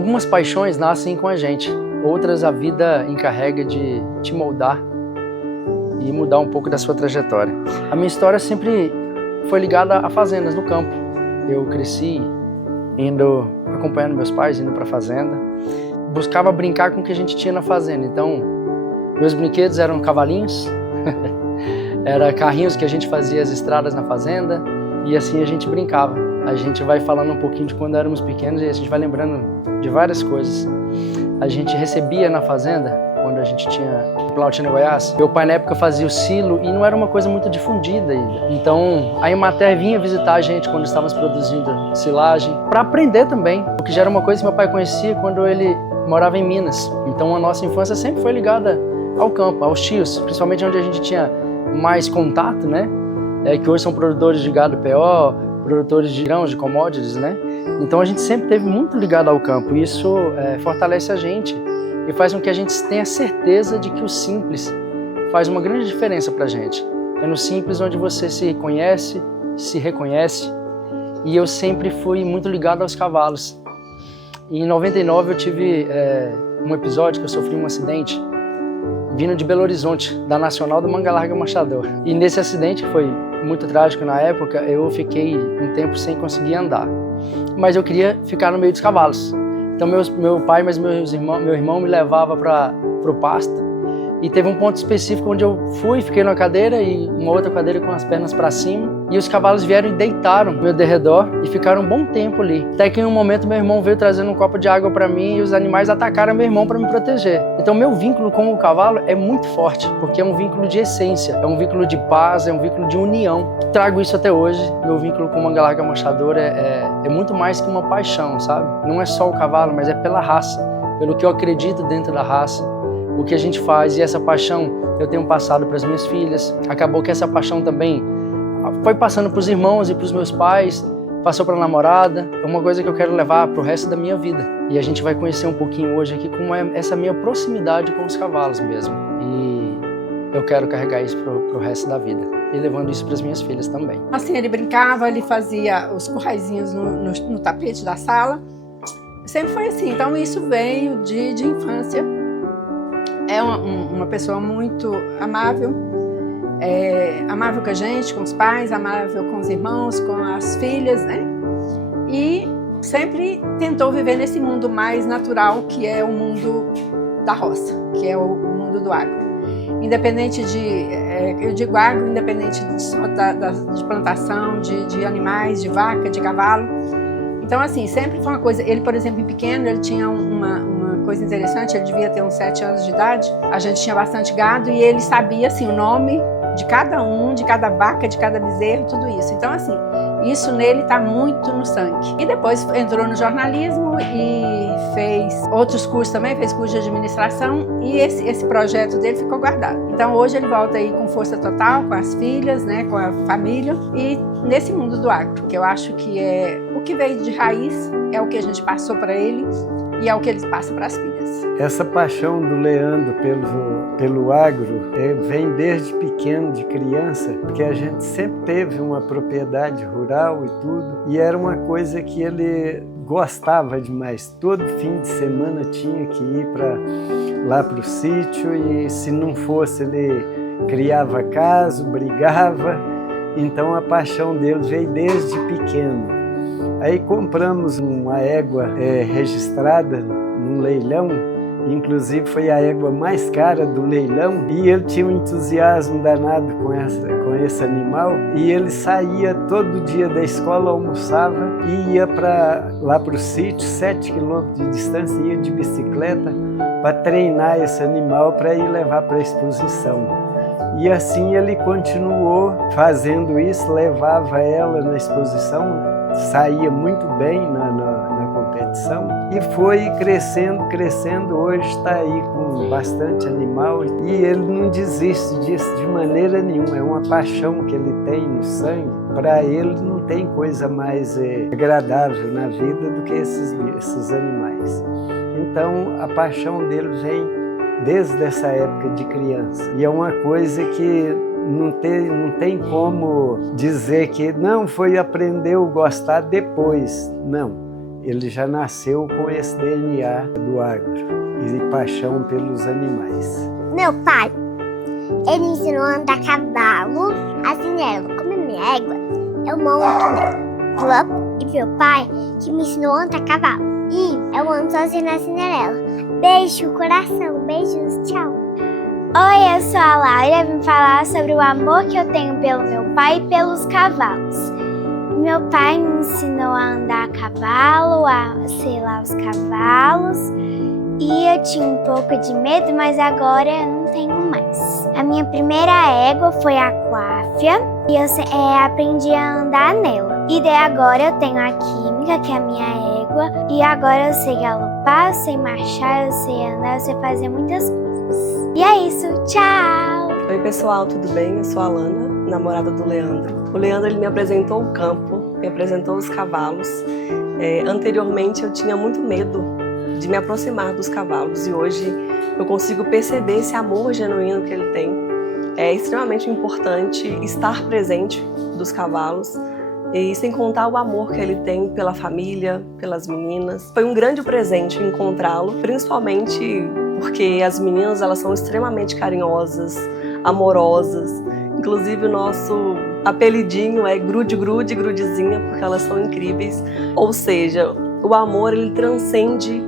Algumas paixões nascem com a gente, outras a vida encarrega de te moldar e mudar um pouco da sua trajetória. A minha história sempre foi ligada a fazendas no campo. Eu cresci acompanhando meus pais, indo para a fazenda. Buscava brincar com o que a gente tinha na fazenda. Então, meus brinquedos eram cavalinhos, era carrinhos que a gente fazia as estradas na fazenda e assim a gente brincava. A gente vai falando um pouquinho de quando éramos pequenos e a gente vai lembrando de várias coisas. A gente recebia na fazenda, quando a gente tinha Planaltina, Goiás, meu pai na época fazia o silo e não era uma coisa muito difundida ainda. Então a Emater vinha visitar a gente quando estávamos produzindo silagem, para aprender também, o que já era uma coisa que meu pai conhecia quando ele morava em Minas. Então a nossa infância sempre foi ligada ao campo, aos tios, principalmente onde a gente tinha mais contato, né? Que hoje são produtores de gado PO, produtores de grãos, de commodities, né? Então a gente sempre teve muito ligado ao campo e isso fortalece a gente e faz com que a gente tenha certeza de que o simples faz uma grande diferença pra gente. É no simples onde você se conhece, se reconhece, e eu sempre fui muito ligado aos cavalos. E em 99 eu tive um episódio que eu sofri um acidente vindo de Belo Horizonte, da Nacional do Manga Larga Machador. E nesse acidente, que foi muito trágico na época, eu fiquei um tempo sem conseguir andar. Mas eu queria ficar no meio dos cavalos. Então meu pai, mas meu irmão me levava para o pasto. E teve um ponto específico onde eu fiquei numa cadeira e uma outra cadeira com as pernas para cima. E os cavalos vieram e deitaram ao meu derredor e ficaram um bom tempo ali. Até que em um momento meu irmão veio trazendo um copo de água para mim e os animais atacaram meu irmão para me proteger. Então meu vínculo com o cavalo é muito forte, porque é um vínculo de essência, é um vínculo de paz, é um vínculo de união. Trago isso até hoje. Meu vínculo com o Manga Larga Machador é muito mais que uma paixão, sabe? Não é só o cavalo, mas é pela raça, pelo que eu acredito dentro da raça. O que a gente faz, e essa paixão eu tenho passado para as minhas filhas. Acabou que essa paixão também foi passando para os irmãos e para os meus pais, passou para a namorada. É uma coisa que eu quero levar para o resto da minha vida. E a gente vai conhecer um pouquinho hoje aqui como é essa minha proximidade com os cavalos mesmo. E eu quero carregar isso para o resto da vida. E levando isso para as minhas filhas também. Assim, ele brincava, ele fazia os curraizinhos no tapete da sala. Sempre foi assim. Então isso veio de infância. É uma pessoa muito amável, amável com a gente, com os pais, amável com os irmãos, com as filhas, né? E sempre tentou viver nesse mundo mais natural, que é o mundo da roça, que é o mundo do agro. Independente eu digo agro, independente de plantação, de animais, de vaca, de cavalo. Então, assim, sempre foi uma coisa. Ele, por exemplo, em pequeno, ele tinha uma coisa interessante, ele devia ter uns 7 anos de idade. A gente tinha bastante gado e ele sabia, assim, o nome de cada vaca, de cada bezerro, tudo isso. Então, assim, isso nele está muito no sangue. E depois entrou no jornalismo e fez outros cursos também, fez curso de administração e esse projeto dele ficou guardado. Então, hoje ele volta aí com força total, com as filhas, né, com a família e nesse mundo do agro, que eu acho que é o que veio de raiz, é o que a gente passou para ele e é o que ele passa para as filhas. Essa paixão do Leandro pelo agro vem desde pequeno, de criança, porque a gente sempre teve uma propriedade rural e tudo, e era uma coisa que ele gostava demais. Todo fim de semana tinha que ir lá para o sítio e se não fosse ele criava caso, brigava. Então a paixão dele veio desde pequeno. Aí compramos uma égua registrada num leilão, inclusive foi a égua mais cara do leilão, e ele tinha um entusiasmo danado com esse animal, e ele saía todo dia da escola, almoçava e ia lá para o sítio, 7 quilômetros de distância, ia de bicicleta para treinar esse animal para ir levar para a exposição. E assim ele continuou fazendo isso, levava ela na exposição, saía muito bem na competição e foi crescendo, hoje está aí com bastante animal e ele não desiste disso de maneira nenhuma, é uma paixão que ele tem no sangue. Para ele não tem coisa mais agradável na vida do que esses animais. Então a paixão dele vem desde essa época de criança e é uma coisa que não tem como dizer que não aprendeu a gostar depois, não. ele já nasceu com esse DNA do agro e paixão pelos animais. Meu pai, ele me ensinou a andar a cavalo, a cinela. Como é minha égua, eu monto nela. E meu pai, que me ensinou a andar a cavalo. E eu ando sozinha na cinderela. Beijo, coração, beijos, tchau. Oi, eu sou a Laura, vim falar sobre o amor que eu tenho pelo meu pai e pelos cavalos. Meu pai me ensinou a andar a cavalo, a selar os cavalos. E eu tinha um pouco de medo, mas agora eu não tenho mais. A minha primeira égua foi a Coáfia e eu aprendi a andar nela. E daí agora eu tenho a Química, que é a minha égua. E agora eu sei galopar, eu sei marchar, eu sei andar, eu sei fazer muitas coisas. E é isso, tchau! Oi pessoal, tudo bem? Eu sou a Alana, namorada do Leandro. O Leandro ele me apresentou o campo, me apresentou os cavalos. Anteriormente eu tinha muito medo de me aproximar dos cavalos e hoje eu consigo perceber esse amor genuíno que ele tem. É extremamente importante estar presente dos cavalos e sem contar o amor que ele tem pela família, pelas meninas. Foi um grande presente encontrá-lo, principalmente porque as meninas elas são extremamente carinhosas, amorosas. Inclusive o nosso apelidinho é Grude, Grude, Grudezinha, porque elas são incríveis. Ou seja, o amor ele transcende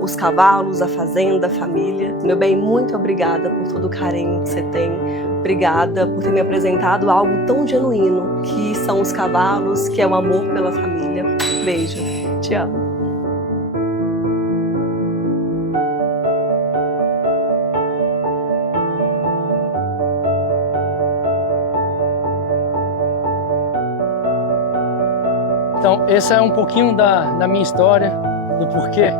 os cavalos, a fazenda, a família. Meu bem, muito obrigada por todo o carinho que você tem. Obrigada por ter me apresentado algo tão genuíno, que são os cavalos, que é o amor pela família. Beijo, te amo. Então, esse é um pouquinho da minha história, do porquê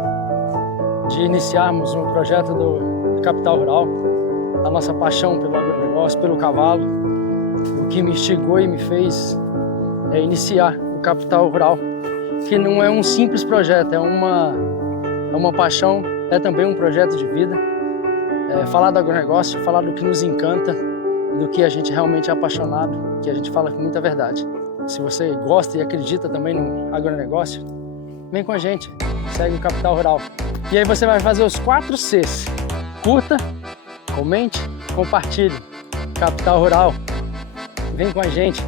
de iniciarmos um projeto do Capital Rural, a nossa paixão pelo agronegócio, pelo cavalo, o que me instigou e me fez iniciar o Capital Rural, que não é um simples projeto, é uma paixão, é também um projeto de vida. Falar do agronegócio, falar do que nos encanta, do que a gente realmente é apaixonado, que a gente fala com muita verdade. Se você gosta e acredita também no agronegócio, vem com a gente, segue o Capital Rural. E aí você vai fazer os 4 Cs. Curta, comente, compartilhe. Capital Rural, vem com a gente.